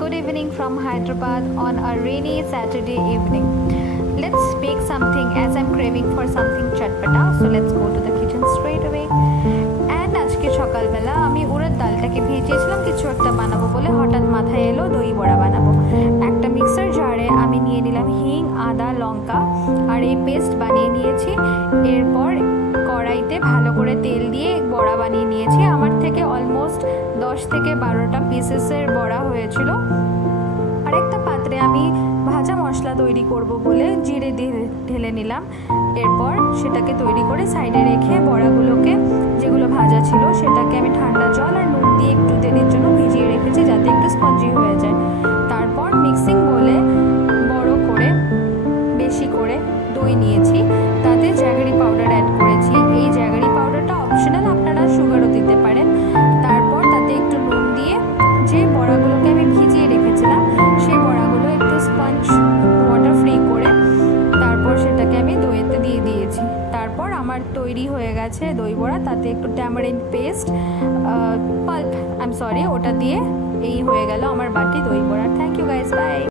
good evening from Hyderabad on a rainy Saturday evening. Let's make something as I'm craving for something chatpata. So let's go to the kitchen straight away. And আজকে সকালবেলা আমি উড়দ ডালটাকে ভিজিয়েছিলাম কিছু একটা বানাবো বলে, হঠাৎ মাথায় এলো দই বড়া বানাবো। একটা মিক্সার জারে আমি নিয়ে নিলাম হিং, আদা, লঙ্কা আর এই পেস্ট বানিয়ে নিয়েছি। এরপর কড়াইতে ভালো করে তেল দিয়ে বড়া বানিয়ে নিয়েছি। আমার থেকে অলমোস্ট 10 থেকে 12টা পিসেসের বড়া হয়েছিল। আরেকটা পাত্রে আমি ভাজা মশলা তৈরি করব বলে জিরে দিয়ে ঢেলে নিলাম। এরপর সেটাকে তৈরি করে সাইডে রেখে বড়াগুলোকে যেগুলো ভাজা ছিল সেটাকে আমি ঠান্ডা জল আর নুন দিয়ে একটু দেরির জন্য ভিজিয়ে রেখেছি যাতে একটু স্পঞ্জি হয়ে যায়। তারপর মিক্সিং বলে বড় করে বেশি করে দই নিয়েছি, তাতে জ্যাগরি পাউডার অ্যাড করেছি। এই জ্যাগরি পাউডারটা অপশনাল, আপনারা সুগারও দিতে পারেন। তারপর তাতে একটু নুন দিয়ে যে বড়াগুলোকে আমি ভিজিয়ে রেখেছিলাম সেই বড়াগুলো একটু স্পঞ্জ ওয়াটার ফ্রি করে তারপর সেটাকে আমি দইতে দিয়ে দিয়েছি। তারপর আমার তৈরি হয়ে গেছে দই বড়া। তাতে একটু ট্যামারিন্ড পেস্ট পাল্প ওটা দিয়ে এই হয়ে গেল আমার বাটি দই বড়া। Thank you guys, by.